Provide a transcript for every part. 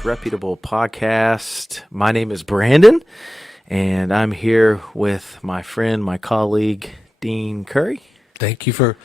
Disreputable podcast. My name is Brandon, and I'm here with my friend, my colleague, Dean Curry. Thank you for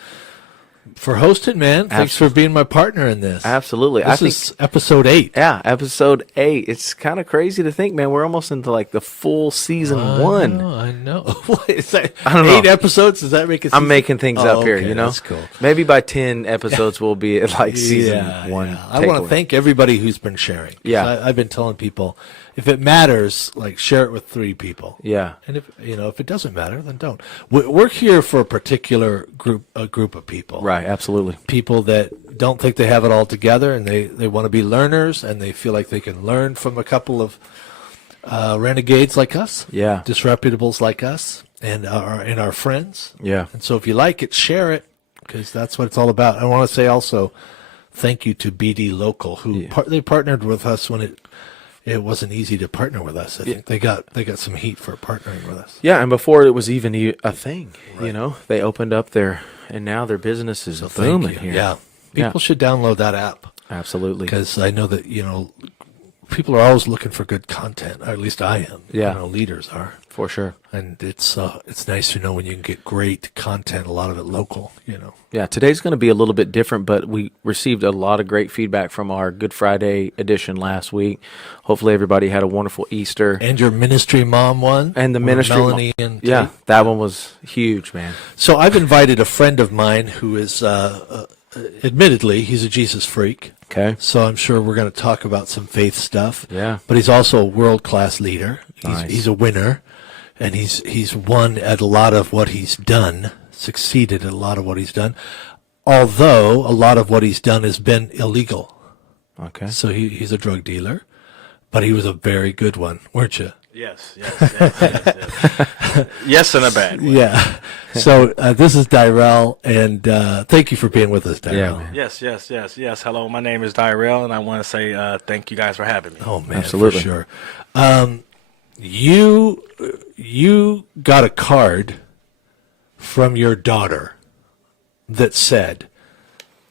hosting, man. Thanks for being my partner in this. Absolutely. This is episode 8. Yeah, episode 8. It's kind of crazy to think, man. We're almost into like the full season 1. I know. What is that? I don't know. 8 episodes? Does that make it? I'm making things up here, okay, you know? That's cool. Maybe by 10 episodes we'll be at like season 1. Yeah. I want to thank everybody who's been sharing. Yeah. I've been telling people, if it matters, like share it with 3 people. Yeah. And if it doesn't matter, then don't. We're here for a particular group of people. Right, absolutely. People that don't think they have it all together, and they want to be learners, and they feel like they can learn from a couple of renegades like us, Yeah. disreputables like us, and our friends. Yeah. And so if you like it, share it, because that's what it's all about. I want to say also thank you to BD Local, who they partnered with us when it wasn't easy to partner with us. I think they got some heat for partnering with us. Yeah, and before it was even a thing, Right. you know, they opened up and now their business is booming here. Yeah. People should download that app. Absolutely. Because I know that, people are always looking for good content, or at least I am. Yeah. Leaders are. For sure. And it's nice to know when you can get great content, a lot of it local, Yeah, today's going to be a little bit different, but we received a lot of great feedback from our Good Friday edition last week. Hopefully everybody had a wonderful Easter. And your ministry mom one. And the with ministry Melanie and yeah, Tate. that one was huge, man. So I've invited a friend of mine who is, admittedly, he's a Jesus freak. Okay. So I'm sure we're going to talk about some faith stuff. Yeah. But he's also a world-class leader. Nice. He's a winner, and he's won at a lot of what he's done, succeeded at a lot of what he's done, although a lot of what he's done has been illegal. Okay. So he's a drug dealer, but he was a very good one, weren't you? Yes. Yes, in a bad way. Yeah. So this is Dyrel, and thank you for being with us, Dyrel. Yeah, man. Yes. Hello, my name is Dyrel, and I want to say thank you guys for having me. Oh, man, Absolutely. for sure. You got a card from your daughter that said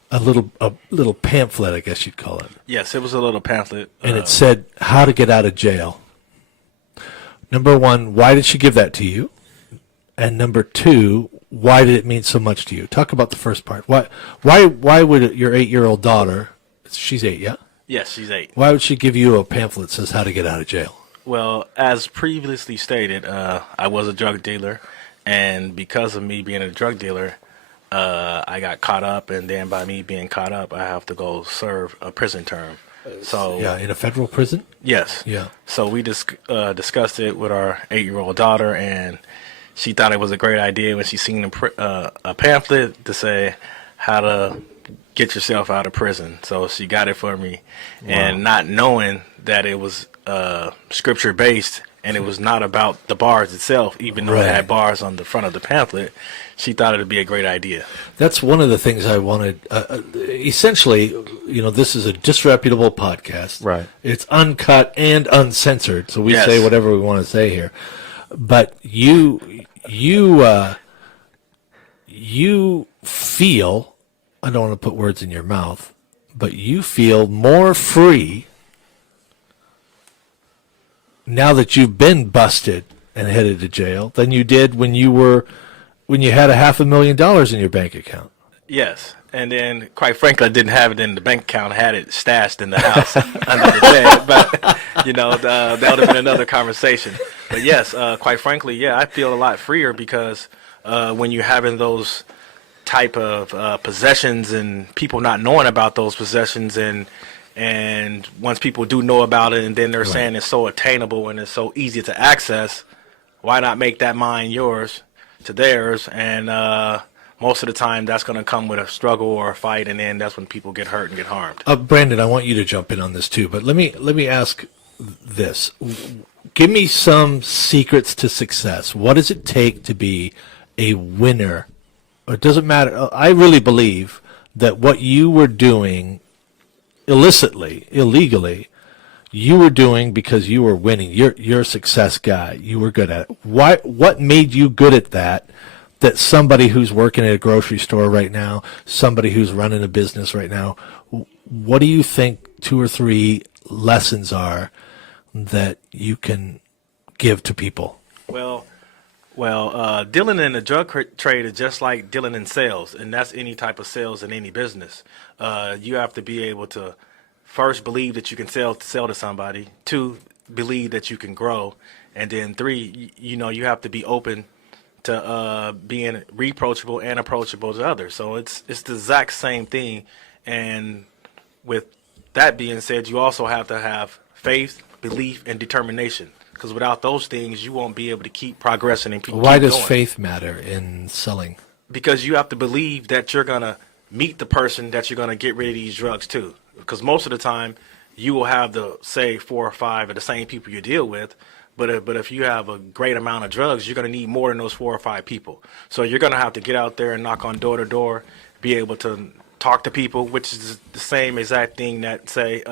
a little pamphlet, I guess you'd call it, Yes, it was a little pamphlet. and it said how to get out of jail. Number 1, why did she give that to you? And number 2, why did it mean so much to you? Talk about the first part. Why would your 8-year-old daughter? She's 8, yeah. Yes, she's 8. Why would she give you a pamphlet that says how to get out of jail? Well, as previously stated, I was a drug dealer, and because of me being a drug dealer, I got caught up, and then by me being caught up, I have to go serve a prison term. So Yeah, in a federal prison. yes, Yeah. So we discussed it with our 8-year-old daughter, and she thought it was a great idea when she seen a pamphlet to say how to get yourself out of prison. So she got it for me, and not knowing that it was scripture based and it was not about the bars itself, even though it Right. had bars on the front of the pamphlet. She thought it would be a great idea. That's one of the things I wanted. Essentially, this is a disreputable podcast. Right. It's uncut and uncensored, so we Yes. say whatever we want to say here. But you feel, I don't want to put words in your mouth, but you feel more free now that you've been busted and headed to jail than you did when you had $500,000 in your bank account. Yes. And then, quite frankly, I didn't have it in the bank account. I had it stashed in the house under the bed. But, that would have been another conversation. But yes, quite frankly, yeah, I feel a lot freer because when you're having those type of possessions and people not knowing about those possessions and once people do know about it and then they're saying it's so attainable and it's so easy to access, why not make that mine yours to theirs? And most of the time that's going to come with a struggle or a fight, and then that's when people get hurt and get harmed. Brandon, I want you to jump in on this too, but let me ask this. Give me some secrets to success. What does it take to be a winner? It doesn't matter. I really believe that what you were doing illegally, you were doing because you were winning. You're a success guy. You were good at it. What made you good at that somebody who's working at a grocery store right now, somebody who's running a business right now, what do you think 2 or 3 lessons are that you can give to people? Well, dealing in the trade is just like dealing in sales, and that's any type of sales in any business. You have to be able to first believe that you can sell to somebody. Two, believe that you can grow, and then three, you have to be open to being reproachable and approachable to others. So it's the exact same thing. And with that being said, you also have to have faith, belief, and determination. Because without those things, you won't be able to keep progressing and keep Why does going. faith matter in selling? Because you have to believe that you're going to meet the person that you're going to get rid of these drugs to. Because most of the time, you will have the, say, 4 or 5 of the same people you deal with. But if you have a great amount of drugs, you're going to need more than those 4 or 5 people. So you're going to have to get out there and knock on door to door, be able to talk to people, which is the same exact thing that, say,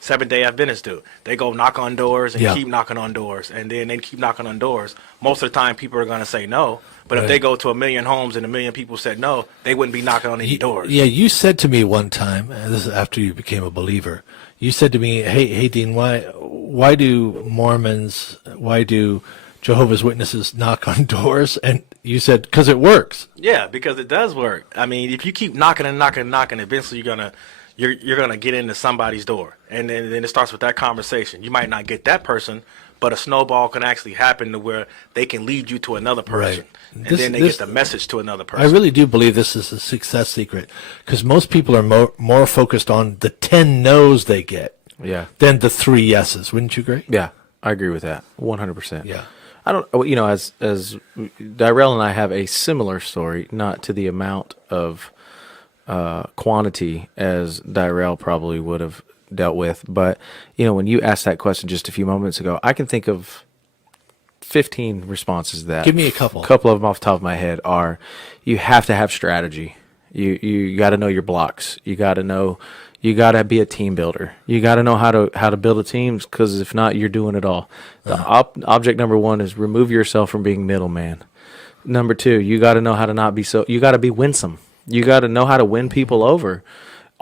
Seventh-day Adventists do. They go knock on doors and keep knocking on doors, and then they keep knocking on doors. Most of the time, people are going to say no. But if they go to 1 million homes and 1 million people said no, they wouldn't be knocking on any doors. Yeah, you said to me one time, this is after you became a believer, you said to me, hey, Dean, why do Mormons, why do Jehovah's Witnesses knock on doors? And you said, because it works. Yeah, because it does work. I mean, if you keep knocking and knocking and knocking, eventually you're gonna get into somebody's door, and then it starts with that conversation. You might not get that person, but a snowball can actually happen to where they can lead you to another person, Right. and then they get the message to another person. I really do believe this is a success secret, because most people are more focused on the 10 no's they get than the 3 yeses. Wouldn't you agree? Yeah, I agree with that 100%. Yeah. I don't, as Dyrel and I have a similar story, not to the amount of quantity as Dyrel probably would have dealt with, but when you asked that question just a few moments ago, I can think of 15 responses to that. Give me a couple. A couple of them off the top of my head are: you have to have strategy. You got to know your blocks. You got to be a team builder. You got to know how to build a team, because if not, you're doing it all. The object number 1 is remove yourself from being middleman. Number 2, you got to know how to not be you got to be winsome. You got to know how to win people over.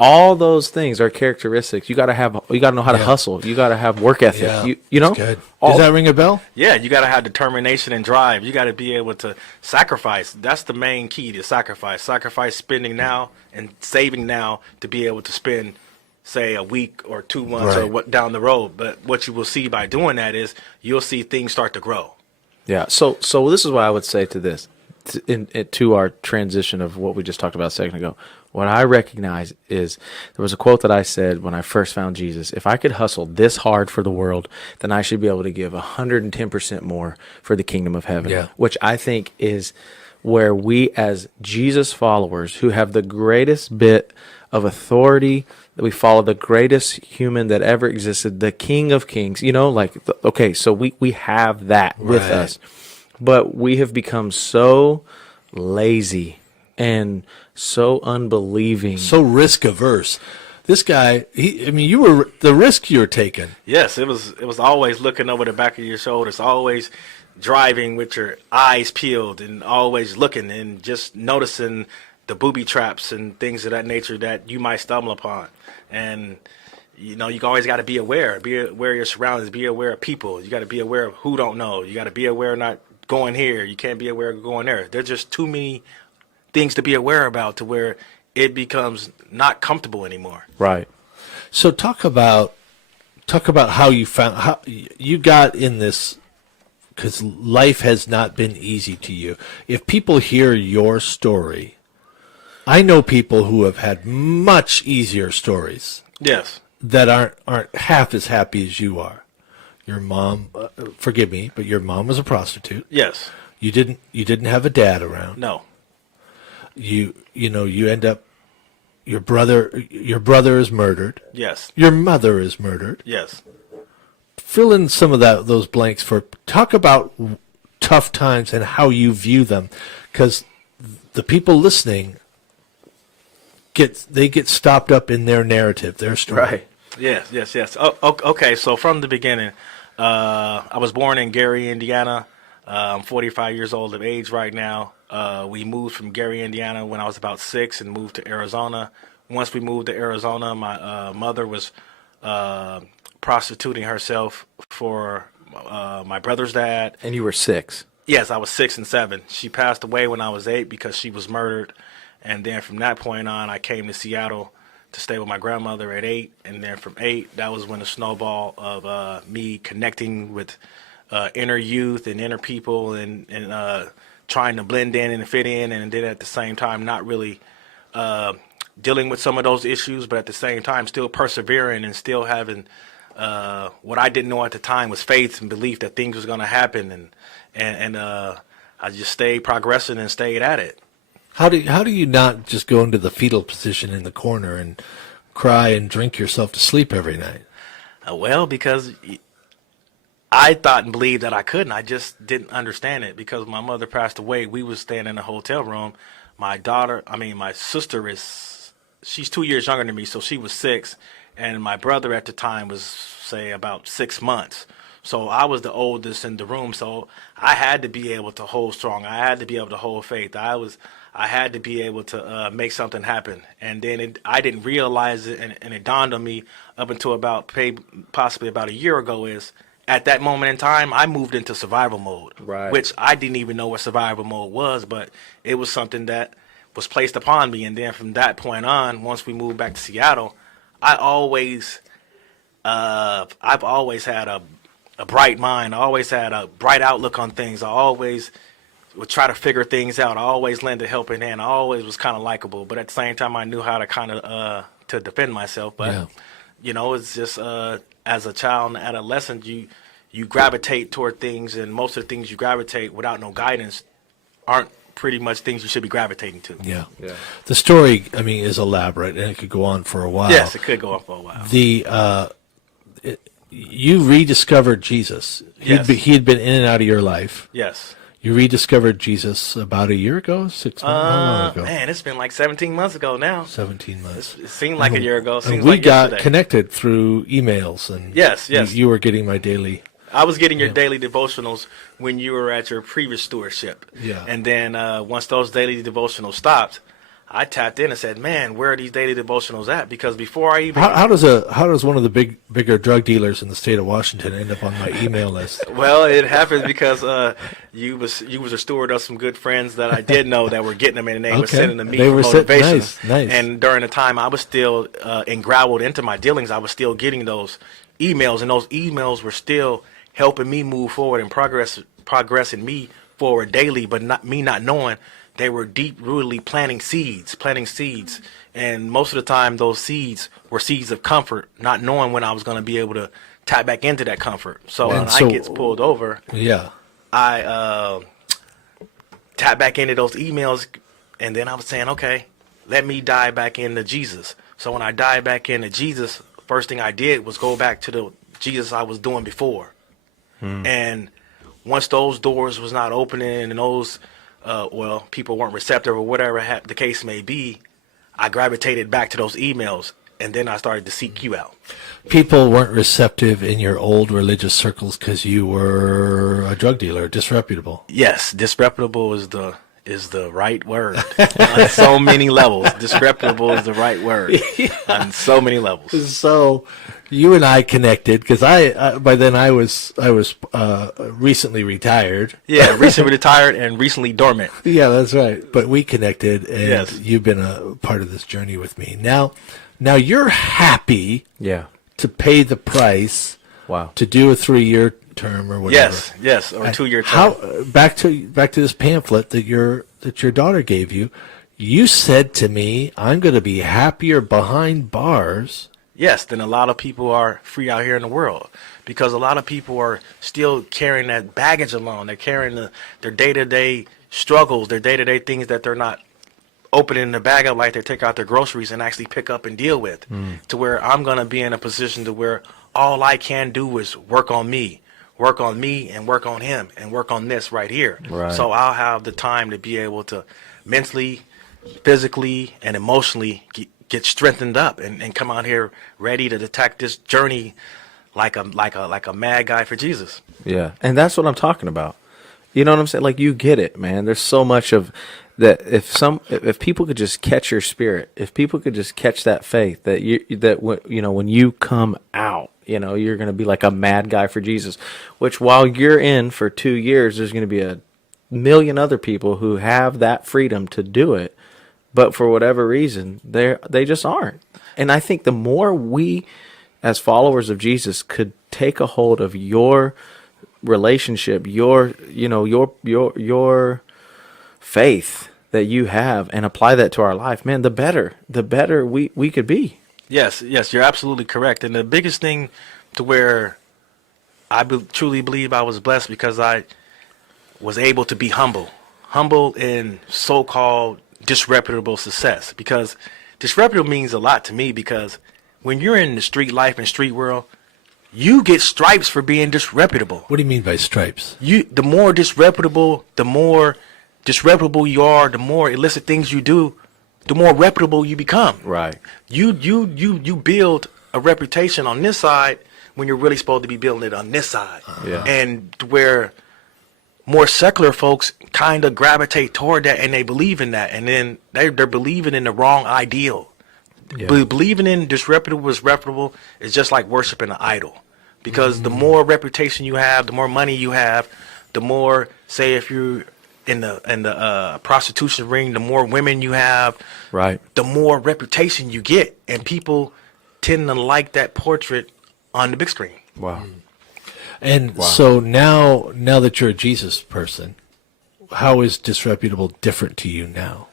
All those things are characteristics. You got to know how to hustle. You got to have work ethic. Yeah, you know. good. Does that ring a bell? Yeah, you got to have determination and drive. You got to be able to sacrifice. That's the main key to sacrifice. Sacrifice spending now and saving now to be able to spend, say, a week or 2 months or what down the road. But what you will see by doing that is you'll see things start to grow. Yeah. So this is what I would say to this, to our transition of what we just talked about a second ago. What I recognize is there was a quote that I said when I first found Jesus: if I could hustle this hard for the world, then I should be able to give 110% more for the kingdom of heaven. Yeah. Which I think is where we, as Jesus followers, who have the greatest bit of authority, that we follow the greatest human that ever existed, the King of Kings, so we have that with us. But we have become so lazy and so unbelieving, so risk averse. This guy, you were the risk you're taking. Yes, it was always looking over the back of your shoulders, always driving with your eyes peeled, and always looking and just noticing the booby traps and things of that nature that you might stumble upon. And you always got to be aware of your surroundings, be aware of people. You got to be aware of who don't know. You got to be aware of not going here. You can't be aware of going there. There's just too many things to be aware about to where it becomes not comfortable anymore. right? So talk about how you got in this, because life has not been easy to you. If people hear your story, I know people who have had much easier stories. Yes. That aren't half as happy as you are. Your mom, forgive me, but your mom was a prostitute. Yes. You didn't have a dad around. No. You end up, your brother is murdered. Yes. Your mother is murdered. Yes. Fill in some of those blanks talk about tough times and how you view them, because the people listening get stopped up in their narrative, their story. Right. Yes. Oh, okay. So from the beginning, I was born in Gary, Indiana. I'm 45 years old of age right now. We moved from Gary, Indiana when I was about 6 and moved to Arizona. Once we moved to Arizona, my mother was prostituting herself for my brother's dad. And you were 6. Yes, I was 6 and 7. She passed away when I was 8 because she was murdered. And then from that point on, I came to Seattle to stay with my grandmother at 8. And then from 8, that was when the snowball of me connecting with inner youth and inner people and trying to blend in and fit in. And then at the same time, not really dealing with some of those issues, but at the same time, still persevering and still having what I didn't know at the time was faith and belief that things was going to happen. And I just stayed progressing and stayed at it. How do you not just go into the fetal position in the corner and cry and drink yourself to sleep every night? Well, because I thought and believed that I couldn't. I just didn't understand it because my mother passed away. We was staying in a hotel room. My sister she's 2 years younger than me, so she was 6, and my brother at the time was, say, about 6 months. So I was the oldest in the room, so I had to be able to hold strong. I had to be able to hold faith. I had to be able to make something happen. And then I didn't realize it, and it dawned on me up until possibly about a year ago is at that moment in time, I moved into survival mode, Right. which I didn't even know what survival mode was, but it was something that was placed upon me. And then from that point on, once we moved back to Seattle, I've always had a bright mind. I always had a bright outlook on things. I always would try to figure things out. I always lend a helping hand. I always was kind of likable, but at the same time, I knew how to kind of to defend myself. But it's just as a child and adolescent, you gravitate toward things, and most of the things you gravitate without no guidance aren't pretty much things you should be gravitating to. Yeah. The story, is elaborate, and it could go on for a while. Yes, it could go on for a while. You rediscovered Jesus. Yes. He had been in and out of your life. Yes. You rediscovered Jesus about a year ago, 6 months, how long ago? Man, it's been like 17 months ago now. 17 months. It seemed like a year ago. It And seems we like got yesterday. connected through emails, and Yes. you were getting my daily. I was getting your daily devotionals when you were at your previous stewardship. Yeah. And then once those daily devotionals stopped, I tapped in and said, "Man, where are these daily devotionals at?" Because before I even How does one of the bigger drug dealers in the state of Washington end up on my email list? Well, it happened because you was a steward of some good friends that I did know that were getting them, and they were Okay. sending them me They for were motivation. nice. And during the time I was still engraveled into my dealings, I was still getting those emails, and those emails were still helping me move forward and progressing me forward daily, but not knowing they were deep-rootedly planting seeds. And most of the time, those seeds were seeds of comfort, not knowing when I was going to be able to tap back into that comfort. So when I gets pulled over, I tap back into those emails, and then I was saying, okay, let me dive back into Jesus. So when I dive back into Jesus, first thing I did was go back to the Jesus I was doing before. And once those doors was not opening and those people weren't receptive or whatever the case may be, I gravitated back to those emails, and then I started to seek you out. People weren't receptive in your old religious circles because you were a drug dealer, disreputable. Yes, disreputable is the right word on so many levels. Disreputable is the right word on so many levels. So you and I connected because I by then I was recently retired. Yeah, recently retired and recently dormant. Yeah, that's right. But we connected, and Yes. you've been a part of this journey with me. Now you're happy Yeah. to pay the price Wow. to do a 3-year term or whatever. Yes, or 2-year term. How back to this pamphlet that your daughter gave you? You said to me, "I'm going to be happier behind bars." Yes, then a lot of people are free out here in the world because a lot of people are still carrying that baggage along. They're carrying their day-to-day struggles, their day-to-day things that they're not opening the bag up like they take out their groceries and actually pick up and deal with. To where I'm going to be in a position to where all I can do is work on me and work on him and work on this right here. Right. So I'll have the time to be able to mentally, physically, and emotionally get strengthened up and come out here ready to attack this journey like a mad guy for Jesus. Yeah, and that's what I'm talking about. You know what I'm saying? Like, you get it, man. There's so much of that. If people could just catch your spirit, if people could just catch that faith when you come out, You're going to be like a mad guy for Jesus, which while you're in for 2 years, there's going to be a million other people who have that freedom to do it. But for whatever reason, they just aren't. And I think the more we, as followers of Jesus, could take a hold of your relationship, your faith that you have, and apply that to our life, man, the better we could be. Yes, you're absolutely correct. And the biggest thing to where truly believe I was blessed because I was able to be humble in so-called disreputable success. Because disreputable means a lot to me, because when you're in the street life and street world, you get stripes for being disreputable. What do you mean by stripes? The more disreputable you are, the more illicit things you do, the more reputable you become. Right. You build a reputation on this side when you're really supposed to be building it on this side. Yeah. And where more secular folks kind of gravitate toward that, and they believe in that, and then they're believing in the wrong ideal. Yeah. Believing in disreputable is reputable is just like worshiping an idol, because the more reputation you have, the more money you have, the more, say, if you're in the prostitution ring, the more women you have, Right. the more reputation you get, and people tend to like that portrait on the big screen. Wow. And so now that you're a Jesus person, how is disreputable different to you now?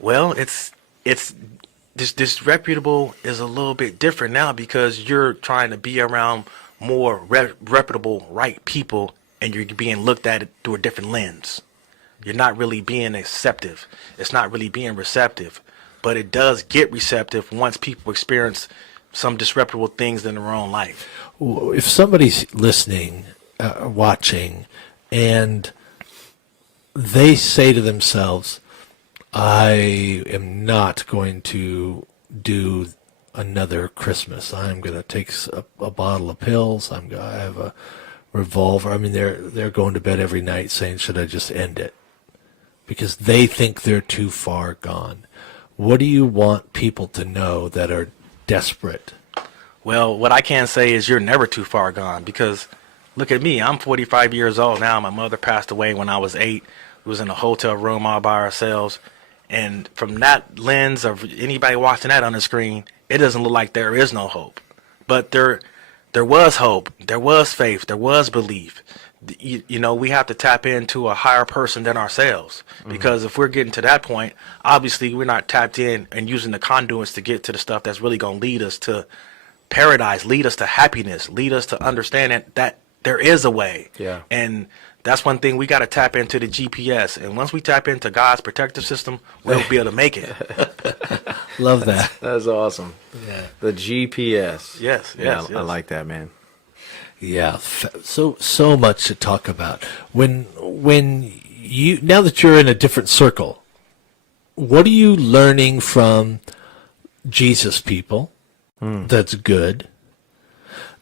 Well, it's this disreputable is a little bit different now because you're trying to be around more reputable, right people, and you're being looked at it through a different lens. You're not really being acceptive. It's not really being receptive, but it does get receptive once people experience some disreputable things in their own life. If somebody's listening, watching, and they say to themselves, I am not going to do another Christmas. I'm going to take a bottle of pills. I have a revolver. I mean, they're going to bed every night saying, should I just end it? Because they think they're too far gone. What do you want people to know that are desperate? Well, what I can say is you're never too far gone, because look at me. I'm 45 years old now. My mother passed away when I was 8. We was in a hotel room all by ourselves. And from that lens of anybody watching that on the screen, it doesn't look like there is no hope. But there was hope. There was faith. There was belief. We have to tap into a higher person than ourselves, because if we're getting to that point, obviously we're not tapped in and using the conduits to get to the stuff that's really going to lead us to paradise, lead us to happiness, lead us to understand that there is a way. Yeah. And that's one thing, we got to tap into the GPS. And once we tap into God's protective system, we'll be able to make it. Love that. That's awesome. Yeah. The GPS. Yes. I like that, man. Yeah, so much to talk about. When you, now that you're in a different circle, what are you learning from Jesus people that's good?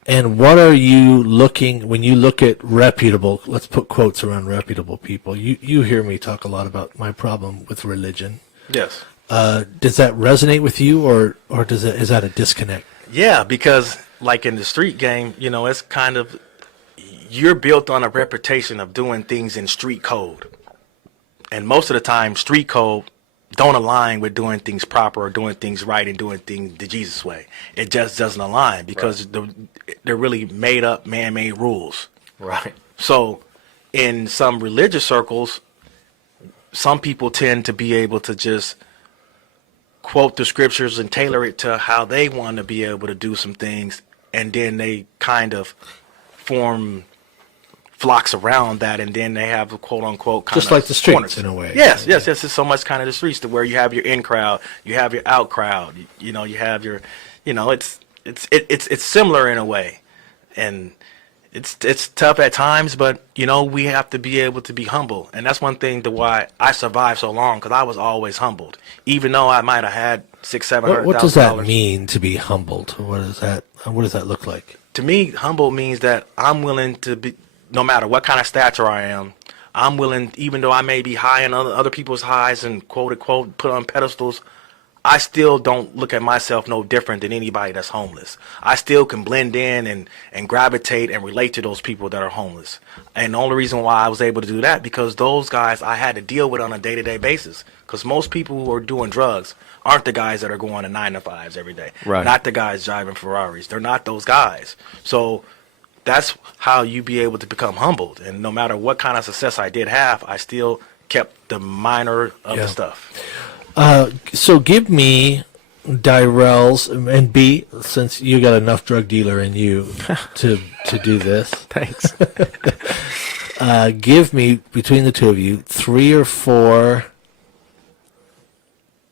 And what are you looking, when you look at reputable, let's put quotes around reputable people. You hear me talk a lot about my problem with religion. Yes. Does that resonate with you, or is that a disconnect? Yeah, because like in the street game, it's kind of, you're built on a reputation of doing things in street code. And most of the time, street code don't align with doing things proper or doing things right and doing things the Jesus way. It just doesn't align, because they're really made up, man-made rules. Right. So in some religious circles, some people tend to be able to just quote the scriptures and tailor it to how they want to be able to do some things, and then they kind of form flocks around that, and then they have a quote-unquote kind just of like the streets corners. in a way. Yes. It's so much kind of the streets, to where you have your in crowd, you have your out crowd, you have your, it's similar in a way, and it's tough at times, but we have to be able to be humble, and that's one thing to why I survived so long, because I was always humbled, even though I might have had $600,000-$700,000. What does that mean, to be humbled? What does that look like? To me, humble means that I'm willing to be, no matter what kind of stature I am, I'm willing, even though I may be high in other people's highs and quote unquote put on pedestals, I still don't look at myself no different than anybody that's homeless. I still can blend in and gravitate and relate to those people that are homeless. And the only reason why I was able to do that, because those guys I had to deal with on a day-to-day basis. Because most people who are doing drugs aren't the guys that are going to 9 to 5s every day. Right. Not the guys driving Ferraris. They're not those guys. So that's how you be able to become humbled. And no matter what kind of success I did have, I still kept the minor of the stuff. So give me Dyrel's, and B, since you got enough drug dealer in you to do this. Thanks. Give me, between the two of you, 3 or 4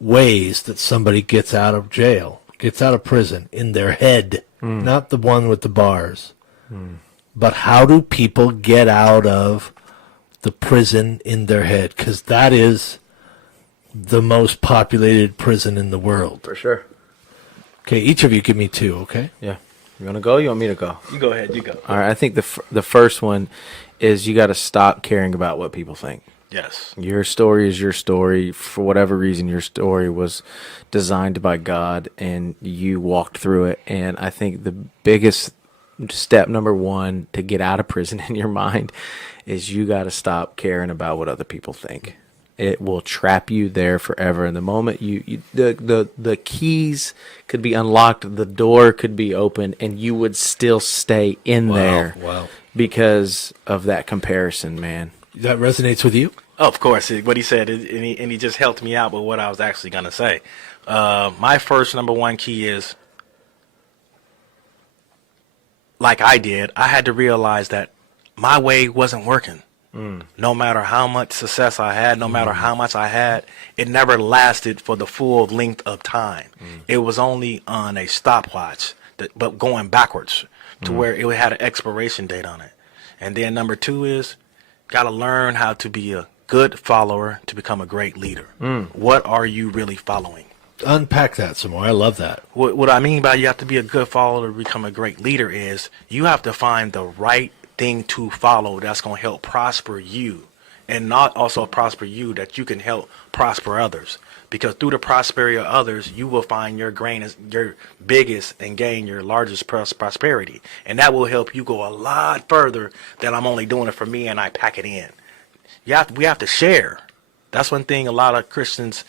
ways that somebody gets out of jail, gets out of prison in their head, not the one with the bars. But how do people get out of the prison in their head? Because that is the most populated prison in the world. For sure. Okay, each of you give me 2, okay? Yeah. You want to go? You want me to go? You go ahead. You go. All right. I think the first one is you got to stop caring about what people think. Yes. Your story is your story. For whatever reason, your story was designed by God, and you walked through it. And I think the biggest step, number 1, to get out of prison in your mind is you got to stop caring about what other people think. It will trap you there forever. And the moment the keys could be unlocked, the door could be open, and you would still stay in there. Wow. Because of that comparison, man. That resonates with you? Of course, what he said, and he just helped me out with what I was actually going to say. My first number 1 key is, like I did, I had to realize that my way wasn't working. No matter how much success I had, no matter how much I had, it never lasted for the full length of time. It was only on a stopwatch, but going backwards to where it had an expiration date on it. And then number 2 is, got to learn how to be a good follower to become a great leader. What are you really following? Unpack that some more. I love that. What I mean by you have to be a good follower to become a great leader is you have to find the right thing to follow that's going to help prosper you, and not also prosper you that you can help prosper others. Because through the prosperity of others, you will find your biggest and gain your largest prosperity. And that will help you go a lot further than I'm only doing it for me and I pack it in. We have to share. That's one thing a lot of Christians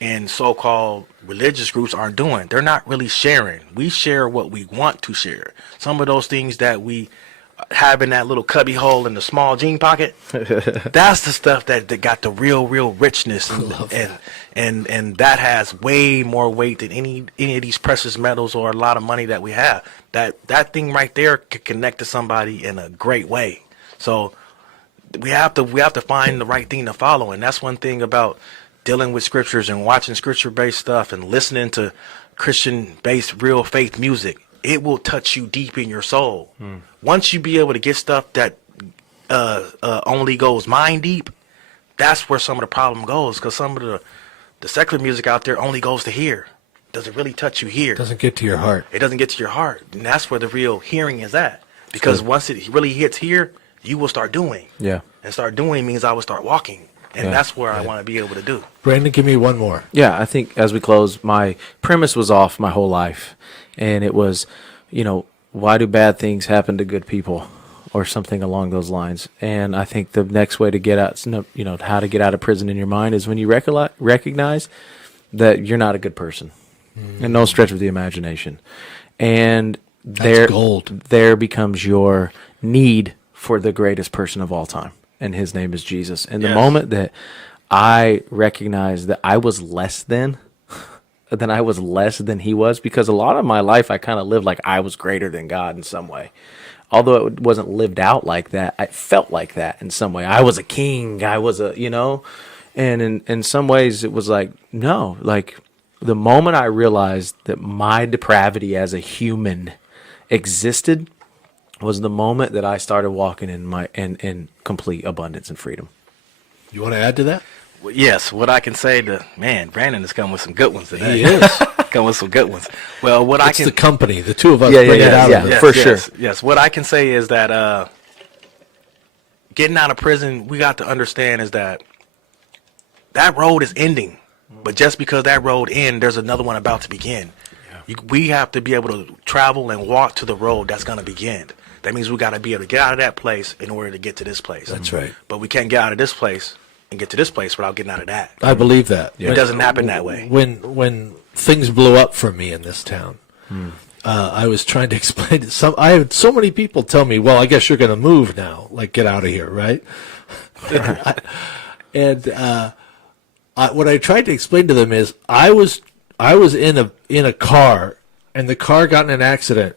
and so-called religious groups aren't doing. They're not really sharing. We share what we want to share. Some of those things that we have in that little cubby hole in the small jean pocket, that's the stuff that got the real richness, and that has way more weight than any of these precious metals or a lot of money that we have. That thing right there could connect to somebody in a great way. So we have to find the right thing to follow, and that's one thing about dealing with scriptures and watching scripture-based stuff and listening to Christian-based real faith music. It will touch you deep in your soul. Once you be able to get stuff that only goes mind deep, that's where some of the problem goes. Because some of the secular music out there only goes to here. Does it really touch you here? Doesn't get to your heart. It doesn't get to your heart. And that's where the real hearing is at. Because once it really hits here, you will start doing. Yeah. And start doing means I will start walking. And that's where I want to be able to do. Brandon, give me 1 more. Yeah, I think as we close, my premise was off my whole life. And it was, why do bad things happen to good people, or something along those lines? And I think the next way to get out, how to get out of prison in your mind is when you recognize that you're not a good person, and no stretch of the imagination. And That's gold. There becomes your need for the greatest person of all time, and his name is Jesus. And the moment that I recognized that I was less than he was, because a lot of my life I kind of lived like I was greater than God in some way. Although it wasn't lived out like that, I felt like that in some way. I was a king. I was and in some ways it was like, no, like the moment I realized that my depravity as a human existed was the moment that I started walking in complete abundance and freedom. You want to add to that? Yes, what I can say Brandon has come with some good ones today. He is. Come with some good ones. Well, It's the company. The two of us bring it out of it. For sure. Yes, what I can say is that getting out of prison, we got to understand is that road is ending. But just because that road ends, there's another one about to begin. We have to be able to travel and walk to the road that's going to begin. That means we got to be able to get out of that place in order to get to this place. That's right. But we can't get out of this place and get to this place without getting out of that. I believe that. It doesn't happen that way. When things blew up for me in this town, I was trying to explain to some. I had so many people tell me, "Well, I guess you're going to move now. Like, get out of here, right?" What I tried to explain to them is, I was in a car, and the car got in an accident,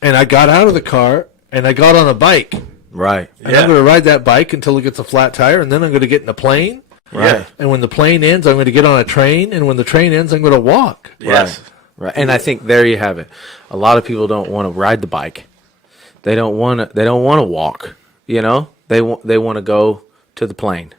and I got out of the car and I got on a bike. Right. And I'm going to ride that bike until it gets a flat tire, and then I'm going to get in a plane. Right. And when the plane ends, I'm going to get on a train, and when the train ends, I'm going to walk. Yes. Right. And I think there you have it. A lot of people don't want to ride the bike. They don't want to walk, you know? They want to go to the plane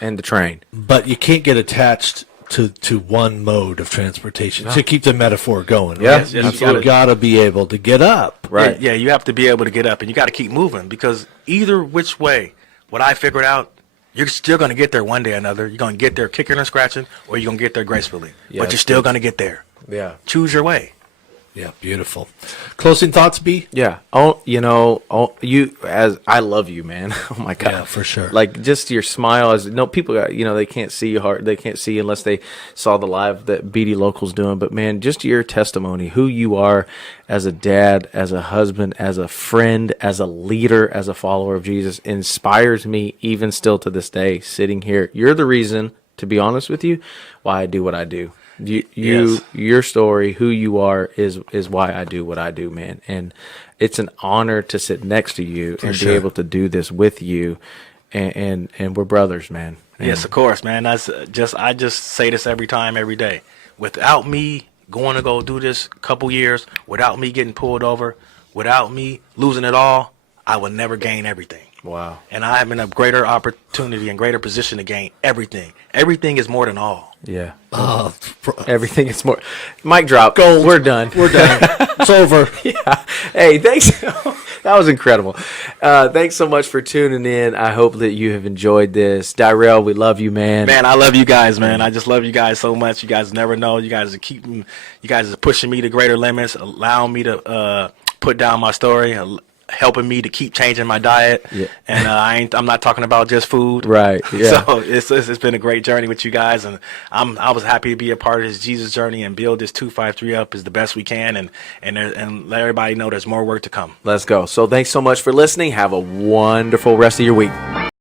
and the train. But you can't get attached to one mode of transportation to keep the metaphor going. Yeah, Right? yes, You got to be able to get up. Right. Yeah, you have to be able to get up, and you got to keep moving, because either which way, what I figured out, you're still going to get there one day or another. You're going to get there kicking or scratching, or you're going to get there gracefully. Yeah, but you're still going to get there. Yeah. Choose your way. Yeah, beautiful. Closing thoughts, B? Yeah. As I love you, man. Oh my God. Yeah, for sure. Like, just your smile, as people got, they can't see your heart. They can't see unless they saw the live that BD Local's doing. But man, just your testimony, who you are as a dad, as a husband, as a friend, as a leader, as a follower of Jesus, inspires me even still to this day, sitting here. You're the reason, to be honest with you, why I do what I do. Yes. Your story, who you are, is why I do what I do, man. And it's an honor to sit next to you and sure. be able to do this with you. And we're brothers, man. Yes, of course, man. I just say this every time, every day. Without me going to go do this couple years, without me getting pulled over, without me losing it all, I would never gain everything. Wow. And I am in a greater opportunity and greater position to gain everything. Everything is more than all. Yeah. Oh, Everything is more. Mic drop. Gold. We're done. we're done. It's over. Yeah. Hey, thanks. That was incredible. Thanks so much for tuning in. I hope that you have enjoyed this. Dyrel, we love you, man. Man, I love you guys, man. I just love you guys so much. You guys never know. You guys are pushing me to greater limits, allowing me to put down my story, helping me to keep changing my diet. Yeah. And I'm not talking about just food. Right. Yeah. So it's been a great journey with you guys, and I was happy to be a part of this Jesus journey and build this 253 up as the best we can, and let everybody know there's more work to come. Let's go. So thanks so much for listening. Have a wonderful rest of your week.